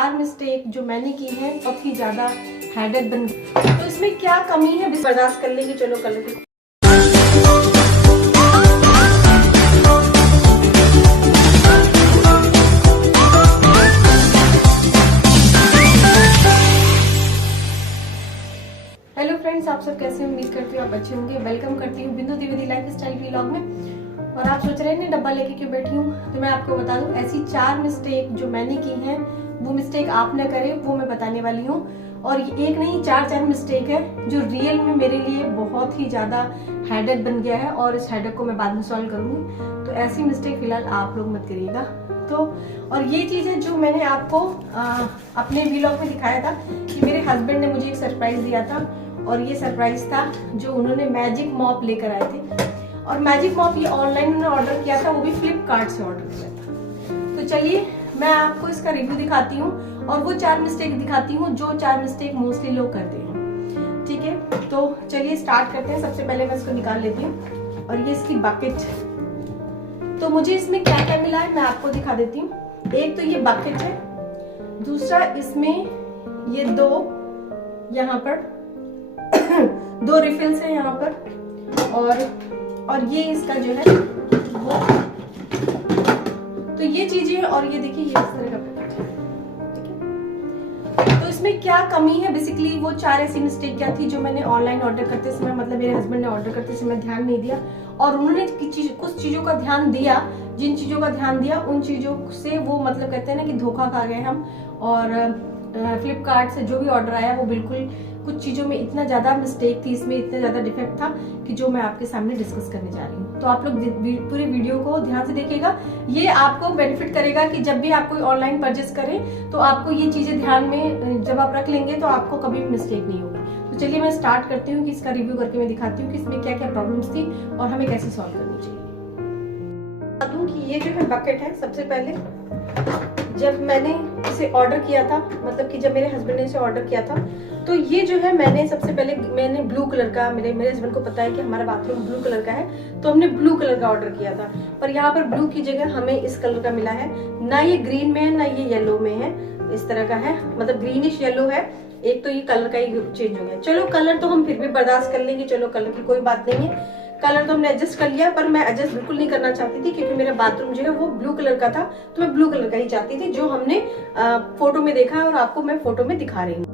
4 mistake जो मैंने की है बहुत ही ज्यादा हेडेक बन गई। तो इसमें क्या कमी है बर्दाश्त कर लेंगे। चलो कर लेते। हेलो फ्रेंड्स, आप सब कैसे हैं? उम्मीद करती हूँ आप अच्छे होंगे। वेलकम करती हूँ बिंदु द्विवेदी लाइफ स्टाइल व्लॉग में। और आप सोच रहे हैं डब्बा लेके क्यों बैठी हूँ, तो मैं आपको बता दूं ऐसी 4 मिस्टेक जो मैंने की हैं वो मिस्टेक आप न करें, वो मैं बताने वाली हूँ। और ये एक नहीं 4 मिस्टेक है जो रियल में मेरे लिए बहुत ही ज्यादा हेडेक बन गया है और इस हेडेक को मैं बाद में सॉल्व करूंगी। तो ऐसी मिस्टेक फिलहाल आप लोग मत करिएगा। तो और ये चीजें जो मैंने आपको अपने व्लॉग में दिखाया था कि मेरे हस्बैंड ने मुझे एक सरप्राइज दिया था, और ये सरप्राइज था जो उन्होंने मैजिक मॉप लेकर आए थे। और मैजिक मॉप ये ऑनलाइन उन्होंने ऑर्डर किया था, वो भी फ्लिपकार्ट से ऑर्डर किया था। तो चलिए मैं आपको इसका रिव्यू दिखाती हूँ और वो 4 मिस्टेक दिखाती हूँ जो 4 मिस्टेक मोस्टली लोग करते हैं। ठीक है, तो चलिए स्टार्ट करते हैं। सबसे पहले मैं इसको निकाल लेती हूँ और ये इसकी बकेट। तो मुझे इसमें क्या क्या मिला है मैं आपको दिखा देती हूँ। एक तो ये बकेट है, दूसरा इसमें ये 2 यहाँ पर 2 रिफिल्स है यहाँ पर, और ये इसका जो है वो, तो ये चीजें। और ये देखिए ये इस तरह का पैकेट है। ठीक है, तो इसमें क्या कमी है बेसिकली वो 4 ऐसी मिस्टेक क्या थी जो मैंने ऑनलाइन ऑर्डर करते समय, मतलब मेरे हस्बैंड ने ऑर्डर करते समय ध्यान नहीं दिया, और उन्होंने कुछ चीजों का ध्यान दिया। जिन चीजों का ध्यान दिया उन चीजों से वो मतलब कहते हैं ना कि धोखा खा गए हम। और फ्लिपकार्ट से जो भी ऑर्डर आया वो बिल्कुल कुछ चीजों में इतना ज्यादा मिस्टेक थी, इसमें इतना ज्यादा डिफेक्ट था कि जो मैं आपके सामने डिस्कस करने जा रही हूँ। तो आप लोग पूरे वीडियो को ध्यान से देखिएगा, ये आपको बेनिफिट करेगा कि जब भी आप कोई ऑनलाइन परचेस करें तो आपको ये चीजें ध्यान में जब आप रख लेंगे तो आपको कभी मिस्टेक नहीं होगी। तो चलिए मैं स्टार्ट करती हूँ कि इसका रिव्यू करके मैं दिखाती हूँ कि इसमें क्या क्या प्रॉब्लम्स थी और हमें कैसे सॉल्व करनी चाहिए। बता दूं कि ये जो है बकेट है, सबसे पहले जब मैंने इसे ऑर्डर किया था, मतलब कि जब मेरे हस्बैंड ने इसे ऑर्डर किया था, तो ये जो है मैंने सबसे पहले मैंने ब्लू कलर का, मेरे हस्बैंड को पता है कि हमारा बाथरूम ब्लू कलर का है, तो हमने ब्लू कलर का ऑर्डर किया था। पर यहाँ पर ब्लू की जगह हमें इस कलर का मिला है। ना ये ग्रीन में है ना ये येलो में है, इस तरह का है, मतलब ग्रीनिश येलो है। एक तो ये कलर का ही चेंज हो गया। चलो कलर तो हम फिर भी बर्दाश्त कर लेंगे, चलो कलर की कोई बात नहीं है, कलर तो हमने एडजस्ट कर लिया। पर मैं एडजस्ट बिल्कुल नहीं करना चाहती थी क्योंकि मेरा बाथरूम जो है वो ब्लू कलर का था, तो मैं ब्लू कलर का ही चाहती थी जो हमने फोटो में देखा है और आपको मैं फोटो में दिखा रही हूँ।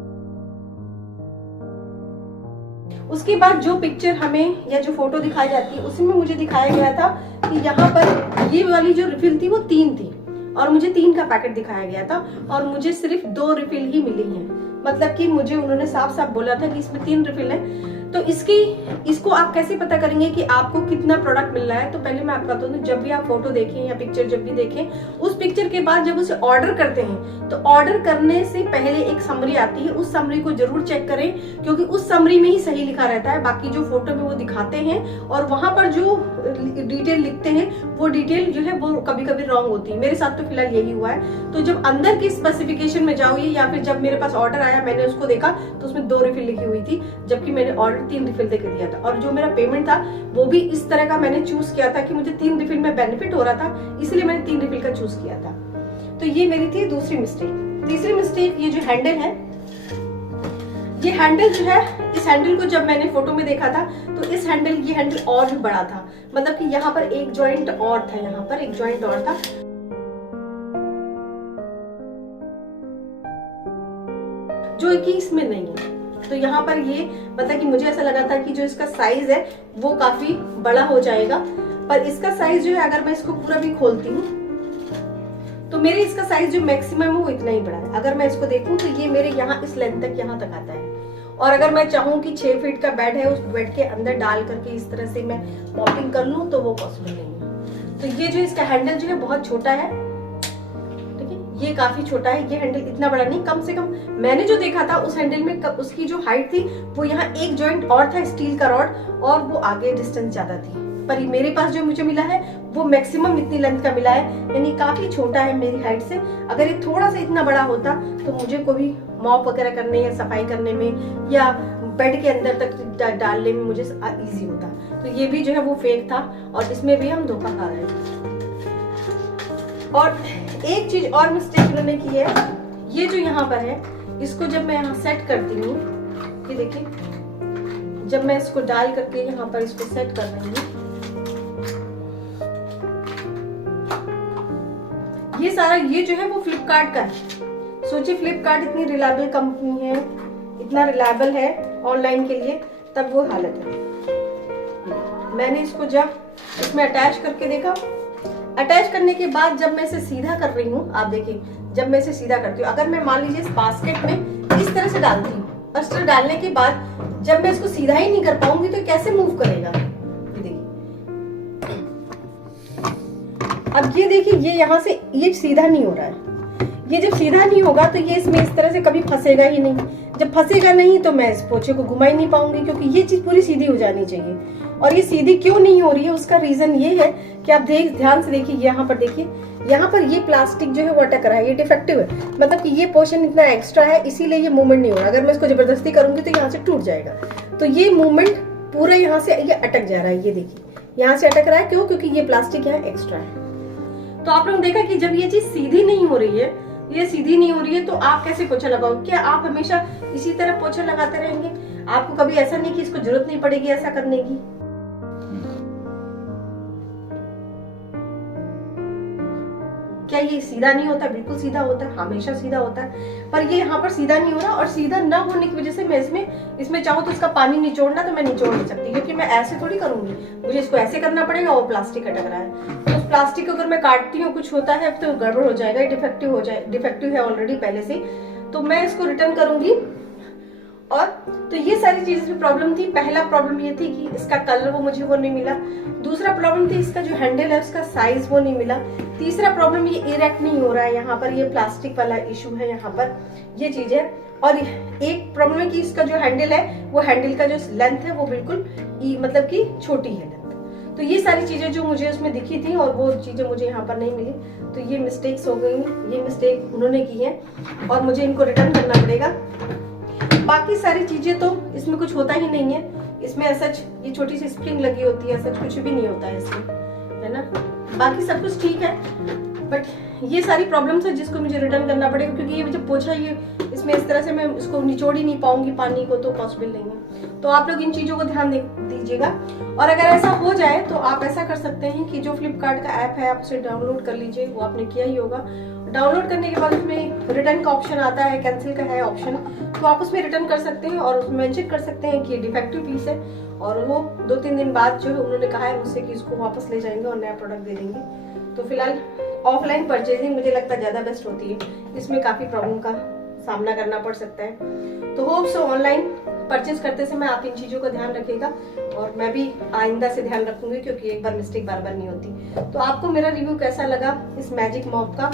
उसके बाद जो पिक्चर हमें या जो फोटो दिखाई जाती है उसमें मुझे दिखाया गया था कि यहाँ पर ये वाली जो रिफिल थी वो 3 थी और मुझे 3 का पैकेट दिखाया गया था और मुझे सिर्फ 2 रिफिल ही मिली है। मतलब कि मुझे उन्होंने साफ साफ बोला था कि इसमें 3 रिफिल है। तो इसको आप कैसे पता करेंगे कि आपको कितना प्रोडक्ट मिल रहा है? तो पहले मैं आपको बता दूं, जब भी आप फोटो देखें या पिक्चर जब भी देखें, उस पिक्चर के बाद जब उसे ऑर्डर करते हैं तो ऑर्डर करने से पहले एक समरी आती है, उस समरी को जरूर चेक करें क्योंकि उस समरी में ही सही लिखा रहता है। बाकी जो फोटो में वो दिखाते हैं और वहां पर जो डिटेल लिखते हैं वो डिटेल जो है वो कभी कभी रॉन्ग होती है। मेरे साथ तो फिलहाल यही हुआ है। तो जब अंदर की स्पेसिफिकेशन में जाओगे या फिर जब मेरे पास ऑर्डर आया मैंने उसको देखा तो उसमें 2 रिफिल लिखी हुई थी, जबकि मैंने ऑर्डर 3 रिफिल देकर दिया था। और जो मेरा पेमेंट था वो भी इस तरह का मैंने चूज किया था कि मुझे 3 रिफिल में बेनिफिट हो रहा था, इसलिए मैंने 3 रिफिल का चूज किया था। तो ये मेरी थी दूसरी मिस्टेक। तीसरी मिस्टेक, ये जो हैंडल है, ये हैंडल जो है, इस हैंडल को जब मैंने फोटो में देखा था तो ये हैंडल और भी बड़ा था। मतलब कि यहाँ पर एक जॉइंट और था, यहाँ पर एक जॉइंट और था जो कि इसमें नहीं है। तो यहाँ पर ये मतलब कि मुझे ऐसा लगा था कि जो इसका साइज है वो काफी बड़ा हो जाएगा, पर इसका साइज जो है अगर मैं इसको पूरा भी खोलती हूँ तो मेरे इसका साइज जो मैक्सिमम है वो इतना ही बड़ा है। अगर मैं इसको देखूं तो ये मेरे यहाँ इस लेंथ तक यहाँ तक आता है। और अगर मैं चाहूँ कि 6 फीट का बेड है, उस बेड के अंदर डाल करके इस तरह से मैं मॉपिंग कर लूँ तो वो पॉसिबल नहीं है। तो ये जो इसका हैंडल जो है बहुत छोटा है, ठीक है, ये काफी छोटा है। ये हैंडल इतना बड़ा नहीं, कम से कम मैंने जो देखा था उस हैंडल में उसकी जो हाइट थी वो यहाँ एक जॉइंट और था स्टील का रॉड, और वो आगे डिस्टेंस ज्यादा थी। पर मेरे पास जो मुझे मिला है वो मैक्सिमम इतनी लेंथ का मिला है, यानी काफी छोटा है मेरी हाइट से। अगर ये थोड़ा सा इतना बड़ा होता तो मुझे कोई मॉप वगैरह करने या सफाई करने में या बेड के अंदर तक डालने में मुझे इजी होता। तो ये भी जो है वो फेक था और इसमें भी हम धोखा खा रहे हैं। और एक चीज और मिस्टेक उन्होंने की है, ये जो यहाँ पर है, इसको जब मैं यहाँ सेट करती हूँ, ये देखिए, जब मैं इसको डाल करके यहाँ पर इसको सेट कर रही हूँ, ये सारा ये जो है वो फ्लिपकार्ट का है। सोचिए फ्लिपकार्ट इतनी रिलायबल कंपनी है, इतना रिलायबल है ऑनलाइन के लिए, तब वो हालत है। मैंने इसको जब इसमें अटैच करके देखा, अटैच करने के बाद जब मैं इसे सीधा कर रही हूँ, आप देखिए जब मैं इसे सीधा करती हूँ, अगर मैं मान लीजिए इस बास्केट में इस तरह से डालती हूँ, और इस तरह डालने के बाद जब मैं इसको सीधा ही नहीं कर पाऊंगी तो कैसे मूव करेगा। ये देखिए, अब ये देखिए, ये यहाँ से ये सीधा नहीं हो रहा है। ये जब सीधा नहीं होगा तो ये इसमें इस तरह से कभी फंसेगा ही नहीं। जब फंसेगा नहीं तो मैं इस पोछे को घुमा ही नहीं पाऊंगी, क्योंकि ये चीज पूरी सीधी हो जानी चाहिए। और ये सीधी क्यों नहीं हो रही है, उसका रीजन ये है कि आप ध्यान से देखिए, यहाँ पर देखिए, यहाँ पर ये प्लास्टिक जो है वो अटक रहा है, ये डिफेक्टिव है, मतलब कि ये पोर्शन इतना एक्स्ट्रा है, इसीलिए ये मूवमेंट नहीं हो रहा। अगर मैं इसको जबरदस्ती करूंगी तो यहाँ से टूट जाएगा। तो ये मूवमेंट पूरा यहाँ से ये अटक जा रहा है, ये देखिए यहाँ से अटक रहा है। क्यों? क्योंकि ये प्लास्टिक यहाँ एक्स्ट्रा है। तो आप लोग देखा कि जब ये चीज सीधी नहीं हो रही है, ये सीधी नहीं हो रही है, तो आप कैसे पोछा लगाओगे? क्या आप हमेशा इसी तरह पोछा लगाते रहेंगे? आपको कभी ऐसा नहीं कि इसको जरूरत नहीं पड़ेगी ऐसा करने की? क्या ये सीधा नहीं होता? बिल्कुल सीधा होता है, हमेशा सीधा होता है। पर ये यहाँ पर सीधा नहीं हो रहा, और सीधा ना होने की वजह से मैं इसमें चाहूँ तो इसका पानी निचोड़ना तो मैं निचोड़ नहीं सकती, क्योंकि मैं ऐसे थोड़ी करूंगी, मुझे इसको ऐसे करना पड़ेगा। वो प्लास्टिक अटक रहा है, तो उस प्लास्टिक को अगर मैं काटती हूँ, कुछ होता है तो गड़बड़ हो जाएगा, डिफेक्टिव है ऑलरेडी पहले से, तो मैं इसको रिटर्न करूंगी। और तो ये सारी चीजें में प्रॉब्लम थी। पहला प्रॉब्लम ये थी कि इसका कलर वो नहीं मिला। दूसरा प्रॉब्लम थी इसका जो हैंडल है उसका साइज वो नहीं मिला। तीसरा प्रॉब्लम ये इरेक्ट नहीं हो रहा है, यहाँ पर ये प्लास्टिक वाला इशू है, यहाँ पर ये चीज है। और एक प्रॉब्लम है कि इसका जो हैंडल है, वो हैंडल का जो लेंथ है वो बिल्कुल मतलब कि छोटी है लेंथ। तो ये सारी चीजें जो मुझे उसमें दिखी थी और वो चीजें मुझे यहाँ पर नहीं मिली, तो ये मिस्टेक्स हो गई, ये मिस्टेक उन्होंने की है और मुझे इनको रिटर्न करना पड़ेगा। बाकी सारी चीजें तो इसमें कुछ होता ही नहीं है। इसमें ऐसा ये छोटी सी स्प्रिंग लगी होती है, ऐसा कुछ भी नहीं होता है इसमें, है ना। बाकी सब कुछ ठीक है, बट ये सारी प्रॉब्लम्स है जिसको मुझे रिटर्न करना पड़ेगा, क्योंकि ये जब पोछा ये इसमें इस तरह से मैं इसको निचोड़ ही नहीं पाऊंगी पानी को, तो पॉसिबल नहीं है। तो आप लोग इन चीजों को ध्यान दीजिएगा। और अगर ऐसा हो जाए तो आप ऐसा कर सकते हैं कि जो फ्लिपकार्ट का ऐप है आप उसे डाउनलोड कर लीजिए, वो आपने किया ही होगा। डाउनलोड करने के बाद उसमें रिटर्न का ऑप्शन आता है, कैंसिल का है ऑप्शन, तो आप उसमें रिटर्न कर सकते हैं और उसमें मेंशन कर सकते हैं कि ये डिफेक्टिव पीस है, और वो 2-3 दिन बाद जो उन्होंने कहा है मुझसे कि इसको वापस ले जाएंगे और नया प्रोडक्ट दे देंगे। तो फिलहाल ऑफलाइन परचेजिंग मुझे लगता है ज्यादा बेस्ट होती है, इसमें काफी प्रॉब्लम का सामना करना पड़ सकता है। तो होप सो ऑनलाइन परचेज करते समय आप इन चीजों का ध्यान रखिएगा, और मैं भी आइंदा से ध्यान रखूंगी, क्योंकि एक बार मिस्टेक बार बार नहीं होती। तो आपको मेरा रिव्यू कैसा लगा इस मैजिक मॉप का,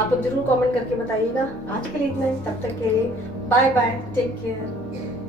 आप लोग जरूर कमेंट करके बताइएगा। आज के लिए इतना ही, तब तक के लिए बाय बाय, टेक केयर।